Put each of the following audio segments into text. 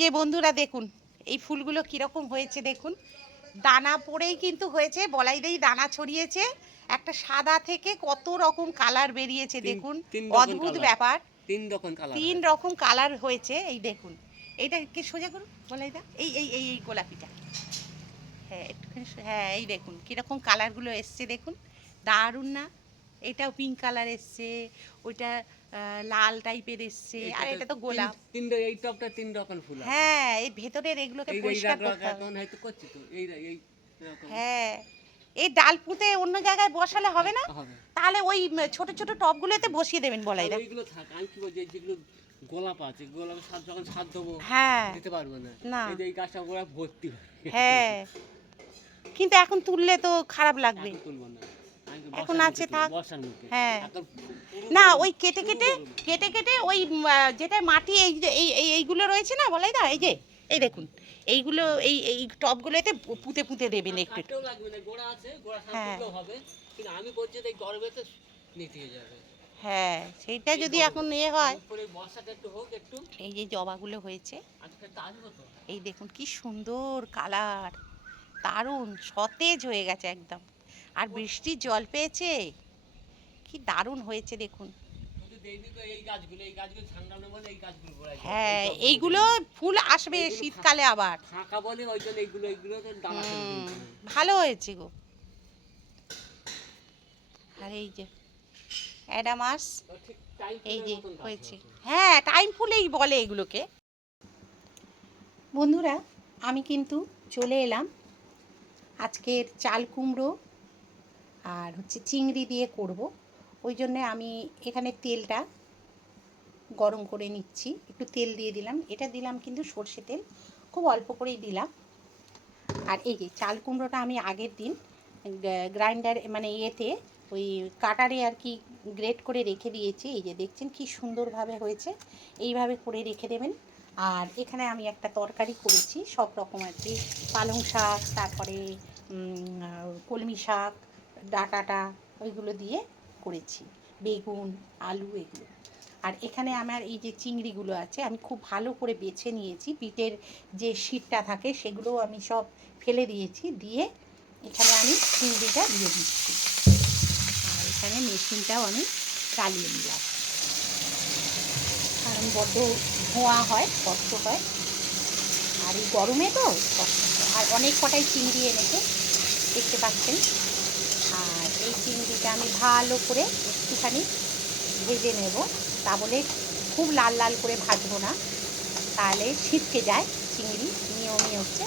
যে বন্ধুরা দেখুন এই ফুলগুলো কীরকম হয়েছে দেখুন। দানা পড়েই কিন্তু হয়েছে বলাইদেই দানা ছড়িয়েছে। একটা সাদা থেকে কত রকম কালার বেরিয়েছে দেখুন অদ্ভুত ব্যাপার। তিন রকম কালার তিন রকম কালার হয়েছে এই দেখুন। এইটা কি সোজা করুন বলাইদা এই এই এই এই গোলাপিটা। হ্যাঁ একটুখানি হ্যাঁ এই দেখুন কীরকম কালারগুলো এসছে দেখুন। দারুণ না? এটাও পিঙ্ক কালার এসছে ওইটা লাল টাইপের এসছে। আর এটা তো গোলাপ। তিন এই টপটা তিন রকম ফুল হ্যাঁ এই ভেতরের এগুলোকে পরিষ্কার করতে হবে। হয়তো করছি তো এই এই হ্যাঁ এই ডাল পুঁতে অন্য জায়গায় বসালে হবে না? তাহলে ওই ছোট ছোট টবগুলোতে বসিয়ে দেবেন বলাই তাহলে এইগুলো থাক আমি কি বলছি যেগুলো গোলাপ আছে গোলাপ সার যখন সার দেবো হ্যাঁ। দিতে পারব না। না। এই যে এই গাছটা গোলাপ ভর্তি হ্যাঁ কিন্তু এখন তুললে তো খারাপ লাগবে। এখন তুলবো না। এখন আছে থাক। হ্যাঁ। না ওই কেটে কেটে কেটে কেটে ওই যেটা মাটি এই যে এই এই এইগুলো রয়েছে না বলাই দা? এই যে এই দেখুন এইগুলো এই এই টবগুলোতে পু- পুঁতে পুঁতে দেবেন একটু। হ্যাঁ। হবে আমি বলছি এই গরমে যাবে। হ্যাঁ সেইটা যদি এখন ইয়ে হয়। এই যে জবাগুলো হয়েছে তো এই দেখুন কি সুন্দর কালার দারুণ সতেজ হয়ে গেছে একদম। আর বৃষ্টির জল পেয়েছে? কি দারুণ হয়েছে দেখুন। হ্যাঁ এইগুলো ফুল আসবে শীতকালে আবার। ভালো হয়েছে গো আর এই যে অ্যাডামাস এই যে হয়েছে। হ্যাঁ টাইম ফুলেই বলে এগুলোকে বন্ধুরা আমি কিন্তু চলে এলাম আজকের চাল কুমড়ো আর হচ্ছে চিংড়ি দিয়ে করব ওই জন্যে আমি এখানে তেলটা গরম করে নিচ্ছি। একটু তেল দিয়ে দিলাম। এটা দিলাম কিন্তু সর্ষে তেল। খুব অল্প করেই দিলাম। আর এই যে চাল কুমড়োটা আমি আগের দিন গ্রাইন্ডার মানে ইয়েতে ওই কাটারে আর কি গ্রেট করে রেখে দিয়েছি। এই যে দেখছেন কি সুন্দরভাবে হয়েছে। এইভাবে করে রেখে দেবেন। আর এখানে আমি একটা তরকারি করেছি। সব রকম আর কি। পালং শাক, তারপরে কলমি শাক, ডাটাটা, ওইগুলো দিয়ে করেছি, বেগুন, আলু এগুলো। আর এখানে আমার এই যে চিংড়িগুলো আছে, আমি খুব ভালো করে বেছে নিয়েছি, পিঠের যে শীতটা থাকে সেগুলোও আমি সব ফেলে দিয়েছি, দিয়ে এখানে আমি চিংড়িটা দিয়ে দিচ্ছি। আর এখানে মেশিনটাও আমি চালিয়ে নিলাম। কারণ বড্ড ধোঁয়া হয়, কষ্ট হয়। আর এই গরমে তো কষ্ট আর অনেক কটাই চিংড়ি এনেছে, দেখতে পাচ্ছেন। চিংড়িটা আমি ভালো করে একটুখানি ভেজে নেব। তা বলে খুব লাল লাল করে ভাজবো না। তাহলে ছিটকে যায় চিংড়ি, নিয়মই হচ্ছে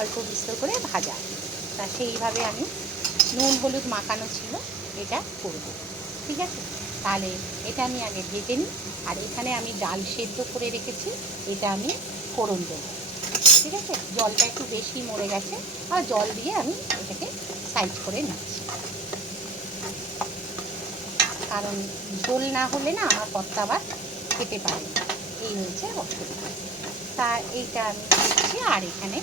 অল্প বিস্তর করে ভাজা। তা সেইভাবে আমি নুন, হলুদ মাখানো ছিল, এটা করব। ঠিক আছে? তাহলে এটা আমি আগে ভেজে নিই। আর এখানে আমি ডাল সেদ্ধ করে রেখেছি, এটা আমি ফোড়ন দেবো। ঠিক আছে? জলটা একটু বেশি মরে গেছে, আর জল দিয়ে আমি এটাকে সাইজ করে নিচ্ছি। কারণ ঝোল না হলে না আমার কর্তা আবার খেতে পারে এই হয়েছে তা এইটা আমি দিচ্ছি আর এখানে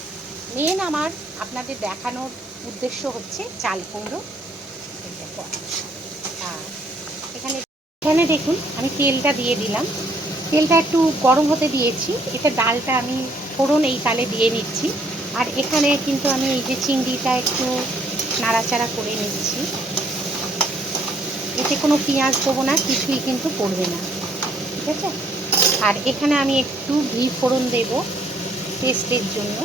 মেন আমার আপনাদের দেখানোর উদ্দেশ্য হচ্ছে চাল কুমড়ো। এখানে এখানে দেখুন, আমি তেলটা দিয়ে দিলাম। তেলটা একটু গরম হতে দিয়েছি। এটা ডালটা আমি ফোড়ন এই তালে দিয়ে নিচ্ছি। আর এখানে কিন্তু আমি এই যে চিংড়িটা একটু নাড়াচাড়া করে নিচ্ছি। এতে কোনো পেঁয়াজ দেবো না, কিছুই কিন্তু পড়বে না। ঠিক আছে? আর এখানে আমি একটু ঘি ফোড়ন দেব টেস্টের জন্য,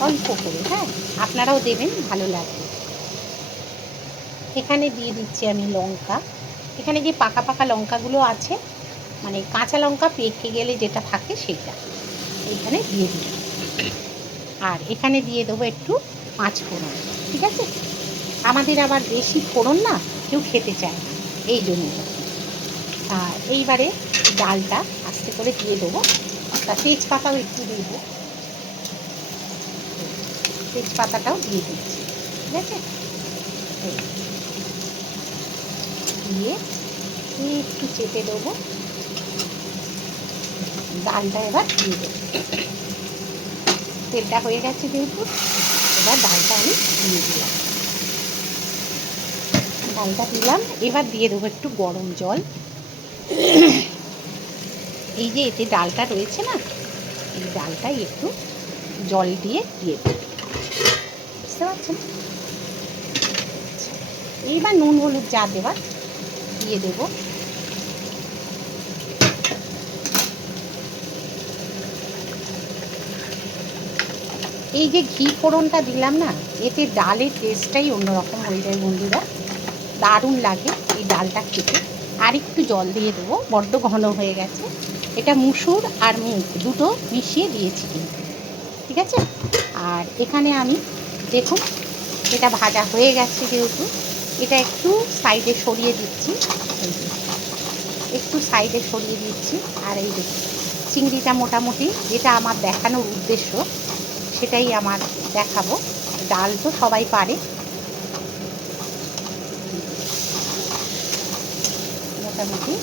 অল্প করে হ্যাঁ? আপনারাও দেবেন, ভালো লাগবে। এখানে দিয়ে দিচ্ছি আমি লঙ্কা। এখানে যে পাকা পাকা লঙ্কাগুলো আছে মানে কাঁচা লঙ্কা পেকে গেলে যেটা থাকে সেটা এখানে দিয়ে দিলাম। আর এখানে দিয়ে দেবো একটু পাঁচ ফোড়ন। ঠিক আছে? আমাদের আবার বেশি ফোড়ন না, কেউ খেতে চায় না। এই জন্য। আর এইবারে ডালটা আস্তে করে দিয়ে দেবো। তা তেজপাতাও একটু দিয়ে দেবো। তেজপাতাটাও দিয়ে দিচ্ছি। ঠিক আছে? দিয়ে একটু চেপে দেবো। ডালটা এবার দিয়ে দেবো। তেলটা হয়ে গেছে যেহেতু, এবার ডালটা আমি দিয়ে দিলাম। ডালটা দিলাম। এবার দিয়ে দেবো একটু গরম জল। এই যে এতে ডালটা রয়েছে না, এই ডালটাই একটু জল দিয়ে দিয়ে দেবো। বুঝতে পারছেন? এইবার নুন, হলুদ যা দেবার দিয়ে দেবো। এই যে ঘি ফোড়নটা দিলাম না, এতে ডালের টেস্টটাই অন্যরকম হয়ে যায় বন্ধুরা। দারুণ লাগে এই ডালটা খেতে। আর একটু জল দিয়ে দেবো, বড্ড ঘন হয়ে গেছে। এটা মুসুর আর মুগ, দুটো মিশিয়ে দিয়েছি কিন্তু। ঠিক আছে? আর এখানে আমি, দেখুন, এটা ভাজা হয়ে গেছে যেহেতু, এটা একটু সাইডে সরিয়ে দিচ্ছি। একটু সাইডে সরিয়ে দিচ্ছি, আর এই দেখুন চিংড়িটা মোটামুটি, যেটা আমার দেখানোর উদ্দেশ্য, সেটাই আমার দেখাবো। ডাল তো সবাই পারে মোটামুটি।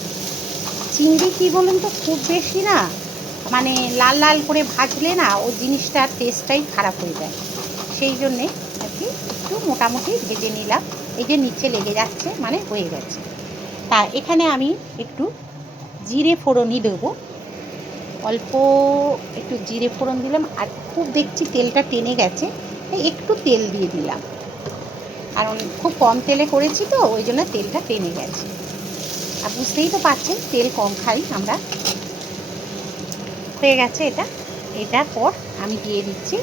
চিংড়ি কি বলুন তো, খুব বেশি না। মানে লাল লাল করে ভাজলে না, ও জিনিসটার টেস্টটাই খারাপ হয়ে যায়। সেই জন্যে আর কি একটু মোটামুটি ভেজে নিলাম। এই যে নিচে লেগে যাচ্ছে মানে হয়ে গেছে। তা এখানে আমি একটু জিরে ফোড়নই দেবো। অল্প একটু জিরে ফোড়ন দিলাম, আর খুব দেখছি তেলটা টেনে গেছে, তাই একটু তেল দিয়ে দিলাম। কারণ খুব কম তেলে করেছি তো, ওই জন্য তেলটা টেনে গেছে। আর বুঝতেই তো পারছেন, তেল কম খাই আমরা। হয়ে গেছে এটা। এটার পর আমি দিয়ে দিচ্ছি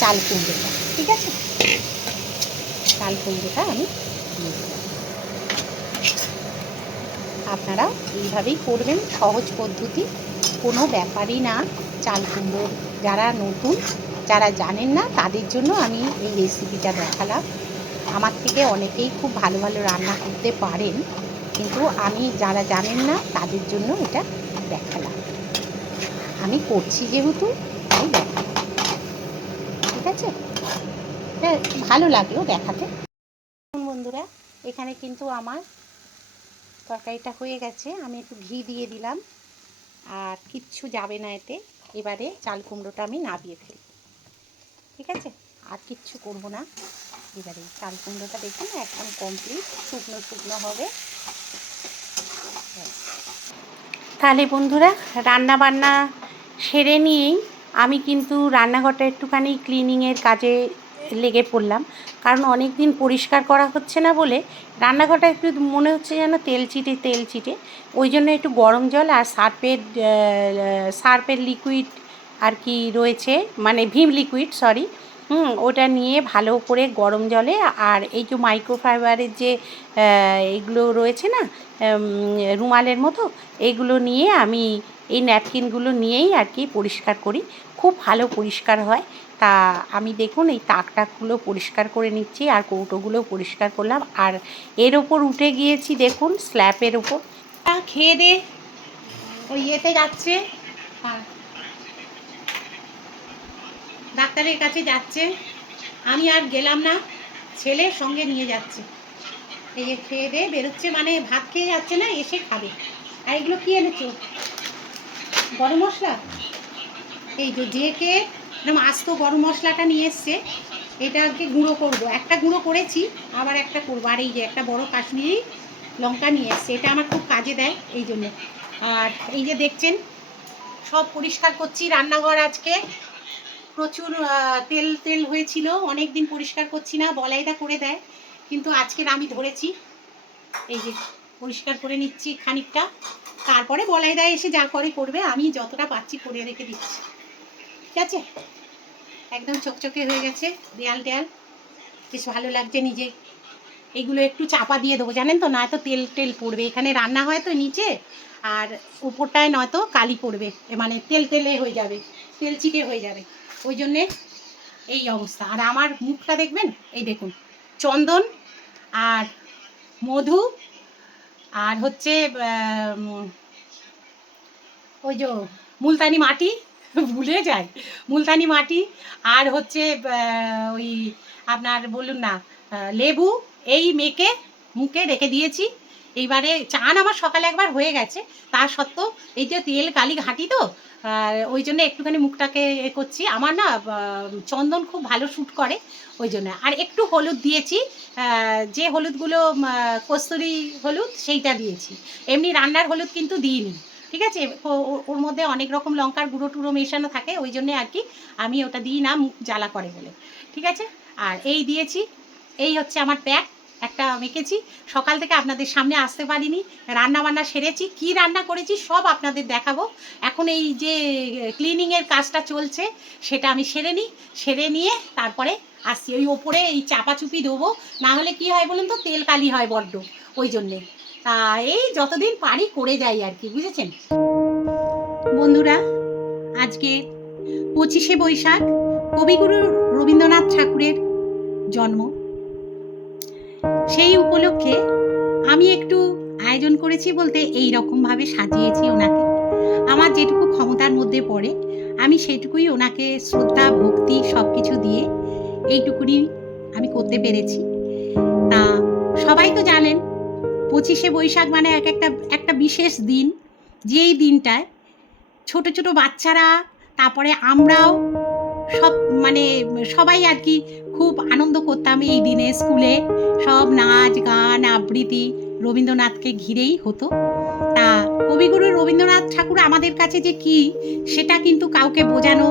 চাল কুমড়োটা, ঠিক আছে? চাল কুমড়োটা আমি দিয়ে আপনারা এইভাবেই করবেন, সহজ পদ্ধতি। কোনো ব্যাপারই না চাল কুমড়ো যারা নতুন, যারা জানেন না, তাদের জন্য আমি এই রেসিপিটা দেখালাম। আমার থেকে অনেকেই খুব ভালো ভালো রান্না করতে পারেন, কিন্তু আমি যারা জানেন না, তাদের জন্য এটা দেখালাম। আমি করছি যেহেতু, তাই ঠিক আছে? এটা ভালো লাগল দেখাতে। বন্ধুরা, এখানে কিন্তু আমার তরকারিটা হয়ে গেছে। আমি একটু ঘি দিয়ে দিলাম, আর কিচ্ছু যাবে না এতে। এবারে চাল কুমড়োটা আমি নাবিয়ে ফেলি ঠিক আছে? আর কিচ্ছু করব না। এবারে চাল কুমড়োটা দেখুন একদম কমপ্লিট শুকনো শুকনো হবে। তাহলে বন্ধুরা রান্না বান্না সেরে নিয়েই আমি কিন্তু রান্নাঘরটা একটুখানি ক্লিনিংয়ের কাজে লেগে পড়লাম। কারণ অনেক দিন পরিষ্কার করা হচ্ছে না বলে রান্নাঘরটা একটু মনে হচ্ছে যেন তেল চিটে তেল চিটে ওই জন্য একটু গরম জল আর সার্পের সার্পের লিকুইড আর কি রয়েছে মানে ভীম লিকুইড সরি হুম, ওটা নিয়ে ভালো করে গরম জলে আর এই যে মাইক্রোফাইবারের যে এগুলো রয়েছে না রুমালের মতো, এগুলো নিয়ে আমি এই ন্যাপকিনগুলো নিয়েই আর কি পরিষ্কার করি। খুব ভালো পরিষ্কার হয়। তা আমি দেখুন এই তাক টাকগুলো পরিষ্কার করে নিচ্ছি আর কৌটোগুলো পরিষ্কার করলাম। আর এর ওপর উঠে গিয়েছি দেখুন স্ল্যাপের ওপর। খেয়ে দে। ওই ইয়েতে যাচ্ছে। ডাক্তারের কাছে যাচ্ছে। আমি আর গেলাম না। ছেলে সঙ্গে নিয়ে যাচ্ছে। এই যে খেয়ে দে বেরোচ্ছে মানে ভাত খেয়ে যাচ্ছে না, এসে খাবে। আর এগুলো কি এনেছো? গরম মশলা? এই যে জেকে এরকম আস্ত গরম মশলাটা নিয়ে এসছে, এটাকে গুঁড়ো করব। একটা গুঁড়ো করেছি, আবার একটা করব। আর এই যে একটা বড় কাশ্মীরি লঙ্কা নিয়ে এসছে, এটা আমার খুব কাজে দেয় এই জন্য। আর এই যে দেখছেন, সব পরিষ্কার করছি রান্নাঘর আজকে। প্রচুর তেল তেল হয়েছিল অনেক দিন পরিষ্কার করছি না, বলাইদা করে দেয়, কিন্তু আজকের আমি ধরেছি, এই যে পরিষ্কার করে নিচ্ছি খানিকটা, তারপরে বলাইদা এসে যা করে করবে, আমি যতটা পাচ্ছি করে রেখে দিচ্ছি। ঠিক আছে? একদম চকচকে হয়ে গেছে, দেয়াল দেয়াল। বেশ ভালো লাগছে নিজে। এগুলো একটু চাপা দিয়ে দেবো, জানেন তো? নয়তো তেল টেল পড়বে। এখানে রান্না হয় তো নিচে, আর উপরটায় নয়তো কালি পড়বে মানে তেল, তেলে হয়ে যাবে, তেল চিটে হয়ে যাবে। ওই জন্যে এই অবস্থা। আর আমার মুখটা দেখবেন? এই দেখুন, চন্দন আর মধু আর হচ্ছে ওই যে মুলতানি মাটি, ভুলে যায় মুলতানি মাটি আর হচ্ছে ওই আপনার বলুন না লেবু এই মেখে মুখে রেখে দিয়েছি। এইবারে চান আমার সকালে একবার হয়ে গেছে। তা সত্ত্বেও এই যে তেল কালি ঘাঁটি তো আর ওই জন্য একটুখানি মুখটাকে এ করছি। আমার না চন্দন খুব ভালো শ্যুট করে ওই জন্য। আর একটু হলুদ দিয়েছি যে হলুদগুলো কস্তুরি হলুদ সেইটা দিয়েছি। এমনি রান্নার হলুদ কিন্তু দিইনি, ঠিক আছে? ওর মধ্যে অনেক রকম লঙ্কার গুঁড়ো টুড়ো মেশানো থাকে, ওই জন্যে আর কি আমি ওটা দিই না, মুখ জ্বালা করে বলে, ঠিক আছে? আর এই দিয়েছি, এই হচ্ছে আমার প্যাক। একটা মেখেছি। সকাল থেকে আপনাদের সামনে আসতে পারিনি। রান্না বান্না সেরেছি। কি রান্না করেছি সব আপনাদের দেখাবো। এখন এই যে ক্লিনিংয়ের কাজটা চলছে, সেটা আমি সেরে নিই। সেরে নিয়ে তারপরে আসছি। ওই ওপরে এই চাপাচুপি দেবো না হলে কি হয় বলুন তো, তেল কালি হয় বড্ড। ওই জন্যে। তা এই যতদিন পারি করে যাই আর কি, বুঝেছেন? বন্ধুরা, আজকে পঁচিশে বৈশাখ। কবিগুরু রবীন্দ্রনাথ ঠাকুরের জন্ম। সেই উপলক্ষে আমি একটু আয়োজন করেছি বলতে এই রকমভাবে সাজিয়েছি ওনাকে। আমার যেটুকু ক্ষমতার মধ্যে পড়ে, আমি সেটুকুই ওনাকে শ্রদ্ধা, ভক্তি সব কিছু দিয়ে এইটুকুনি আমি করতে পেরেছি। তা সবাই তো জানেন, পঁচিশে বৈশাখ মানে এক একটা একটা বিশেষ দিন। যেই দিনটায় ছোট ছোট বাচ্চারা, তারপরে আমরাও সব মানে সবাই আর কি খুব আনন্দ করতাম এই দিনে স্কুলে সব নাচ, গান, আবৃত্তি রবীন্দ্রনাথকে ঘিরেই হতো। তা কবিগুরু রবীন্দ্রনাথ ঠাকুর আমাদের কাছে যে কি, সেটা কিন্তু কাউকে বোঝানো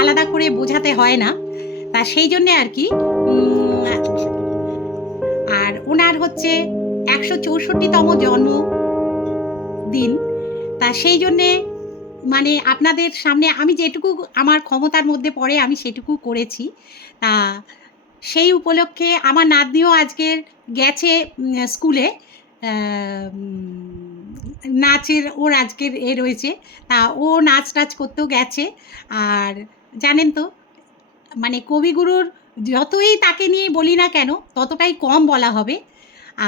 আলাদা করে বোঝাতে হয় না। তা সেই জন্যে আর কি আর ওনার হচ্ছে একশো চৌষট্টিতম জন্ম দিন তা সেই জন্যে মানে আপনাদের সামনে আমি যেটুকু আমার ক্ষমতার মধ্যে পড়ে আমি সেটুকু করেছি। তা সেই উপলক্ষে আমার নাতনিও আজকের গেছে স্কুলে। নাচের, ওর আজকের এ রয়েছে। তা ও নাচ টাচ করতেও গেছে। আর জানেন তো মানে কবিগুরুর যতই তাকে নিয়ে বলি না কেন, ততটাই কম বলা হবে।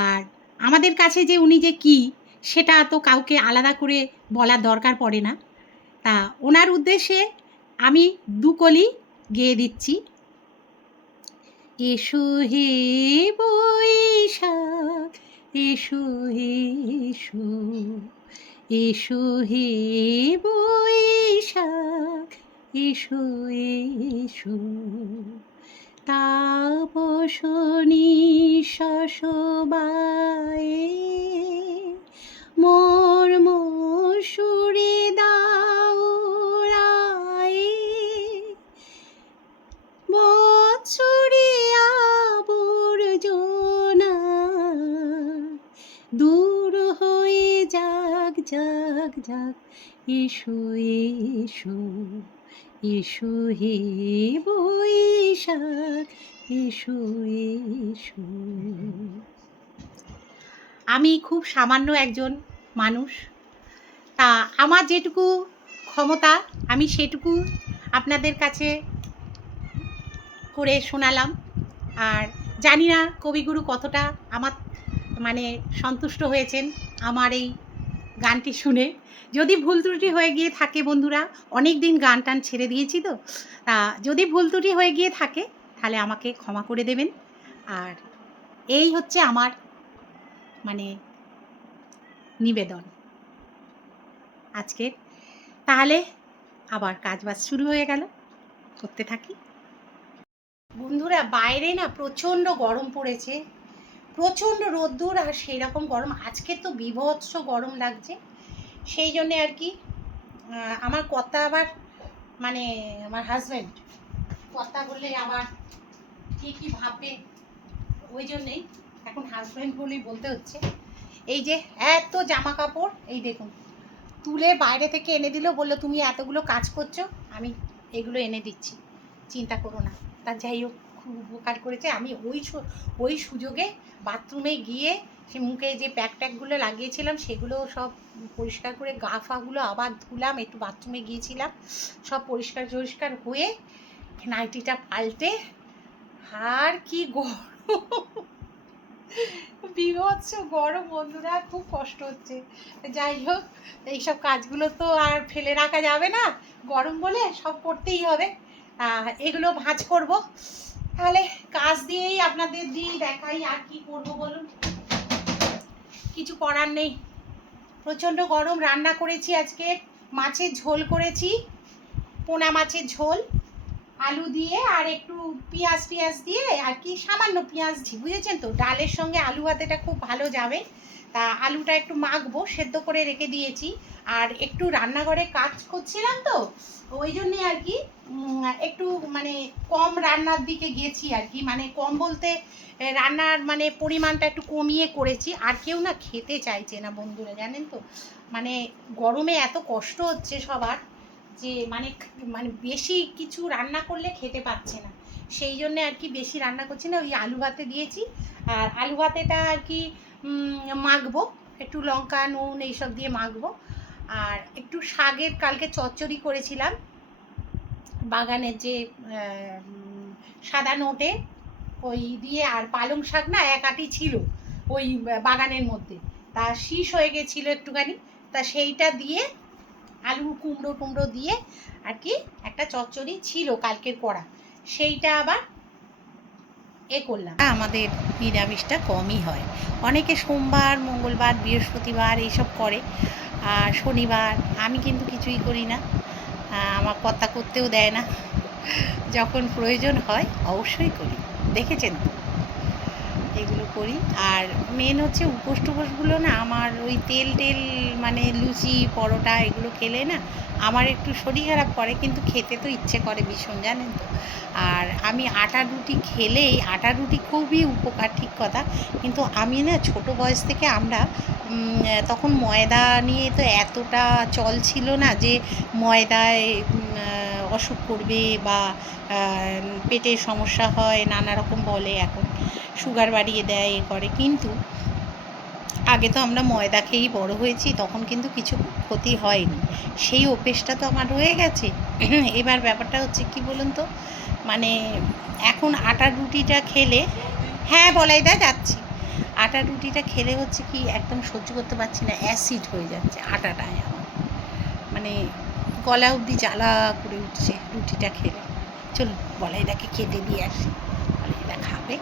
আর আমাদের কাছে যে উনি যে কি, সেটা তো কাউকে আলাদা করে বলার দরকার পড়ে না। তা ওনার উদ্দেশ্যে আমি দুকলি গেয়ে দিচ্ছি। এসো হে বৈশাখ, এসো হে এসো এসো হে বৈশাখ, এসো এসো তাপসনী শশবায়ে যাক যাক, এসো এসো এসো হে বৈশাখ, এসো এসো। আমি খুব সামান্য একজন মানুষ। তা আমার যেটুকু ক্ষমতা, আমি সেটুকু আপনাদের কাছে করে শোনালাম। আর জানি না কবিগুরু কতটা আমার মানে সন্তুষ্ট হয়েছেন আমার এই গানটি শুনে। যদি ভুল ত্রুটি হয়ে গিয়ে থাকে বন্ধুরা অনেক দিন গান টান ছেড়ে দিয়েছি তো। তা যদি ভুল ত্রুটি হয়ে গিয়ে থাকে, তাহলে আমাকে ক্ষমা করে দেবেন। আর এই হচ্ছে আমার মানে নিবেদন। আজকের। তাহলে আবার কাজ বাজ শুরু হয়ে গেল। করতে থাকি। বন্ধুরা, বাইরে না প্রচণ্ড গরম পড়েছে। প্রচণ্ড রোদ্দুর আর সেই রকম গরম। আজকে তো বিভৎস গরম লাগছে। সেই জন্যে আর কি আমার কর্তা আবার মানে আমার হাজব্যান্ড কর্তা বললে আবার কি ভাববে। ওই জন্যেই এখন হাজব্যান্ড বলেই বলতে হচ্ছে। এই যে এত জামা কাপড়, এই দেখুন, তুলে বাইরে থেকে এনে দিল, বলল, তুমি এতগুলো কাজ করছ, আমি এগুলো এনে দিচ্ছি, চিন্তা করো না। তা যাই হোক উপকার করেছে, আমি ওই ওই সুযোগে বাথরুমে গিয়ে সে মুখে যে প্যাক ট্যাকগুলো লাগিয়েছিলাম, সেগুলো সব পরিষ্কার করে গা ফাগুলো আবার ধুলাম, একটু বাথরুমে গিয়েছিলাম, সব পরিষ্কার টরিষ্কার হয়ে নাইটিটা পাল্টে, আর কি গরম! বিভৎস গরম বন্ধুরা, খুব কষ্ট হচ্ছে। যাই হোক, এইসব কাজগুলো তো আর ফেলে রাখা যাবে না, গরম বলে সব করতেই হবে। এগুলো ভাঁজ করব। তাহলে কাজ দিয়েই আপনাদের দিই দেখাই আর কি করব বলুন। কিছু করার নেই। প্রচণ্ড গরম, রান্না করেছি আজকে। মাছের ঝোল করেছি, পোনা মাছের ঝোল, আলু দিয়ে আর একটু পেঁয়াজ পেঁয়াজ দিয়ে আর কি সামান্য পেঁয়াজ বুঝেছেন তো? ডালের সঙ্গে আলু ভাতেটা খুব ভালো যাবে। তা আলুটা একটু মাখবো, সেদ্ধ করে রেখে দিয়েছি। আর একটু রান্নাঘরে কাজ করছিলাম তো, ওই জন্যে আর কি একটু মানে কম রান্নার দিকে গেছি আর কি। মানে কম বলতে রান্নার মানে পরিমাণটা একটু কমিয়ে করেছি। আর কেউ না খেতে চাইছে না বন্ধুরা, জানেন তো? মানে গরমে এত কষ্ট হচ্ছে সবার যে মানে মানে বেশি কিছু রান্না করলে খেতে পাচ্ছে না। সেই জন্য আর কি বেশি রান্না করছি না, ওই আলু ভাতে দিয়েছি। আর আলু ভাতেটা আর কি মাখবো। একটু লঙ্কা, নুন এইসব দিয়ে মাখবো। আর একটু শাকের কালকে চচ্চড়ি করেছিলাম। বাগানের যে সাদা নোটে, ওই দিয়ে আর পালং শাক না এক আটি ছিল ওই বাগানের মধ্যে। তা শীষ হয়ে গেছিল একটুখানি। তা সেইটা দিয়ে আলু কুমড়ো টুমড়ো দিয়ে আর কি একটা চচ্চড়ি ছিল কালকের করা সেইটা আবার এ করলাম। আমাদের নিরামিষটা কমই হয়। অনেকে সোমবার, মঙ্গলবার, বৃহস্পতিবার এইসব করে। আর শনিবার আমি কিন্তু কিছুই করি না। আমার কথা করতেও দেয় না। যখন প্রয়োজন হয় অবশ্যই করি। দেখেছেন তো? এগুলো করি। আর মেন হচ্ছে উপোস টুপোসগুলো না আমার ওই তেল টেল মানে লুচি, পরোটা এগুলো খেলে না আমার একটু শরীর খারাপ করে কিন্তু খেতে তো ইচ্ছে করে ভীষণ, জানেন তো। আর আমি আটা রুটি খেলেই, আটা রুটি খুবই উপকার, ঠিক কথা। কিন্তু আমি না ছোট বয়স থেকে আমরা তখন ময়দা নিয়ে তো এতটা চল ছিল না যে ময়দায় অসুখ করবে বা পেটের সমস্যা হয়, নানা রকম বলে এখন। সুগার বাড়িয়ে দেয়, এ করে। কিন্তু আগে তো আমরা ময়দা খেয়েই বড় হয়েছি, তখন কিন্তু কিছু ক্ষতি হয়নি। সেই অভ্যেসটা তো আমার রয়ে গেছে। এবার ব্যাপারটা হচ্ছে কি বলুন তো? মানে এখন আটার রুটিটা খেলে হ্যাঁ বলাই দা যাচ্ছি। আটা রুটিটা খেলে হচ্ছে কি একদম সহ্য করতে পারছি না, অ্যাসিড হয়ে যাচ্ছে আটাটায় আমার। মানে গলা অবধি জ্বালা করে উঠছে রুটিটা খেলে। চলুন বলাইদাকে খেতে দিয়ে আসি। বলাই বলাইদা খাবে।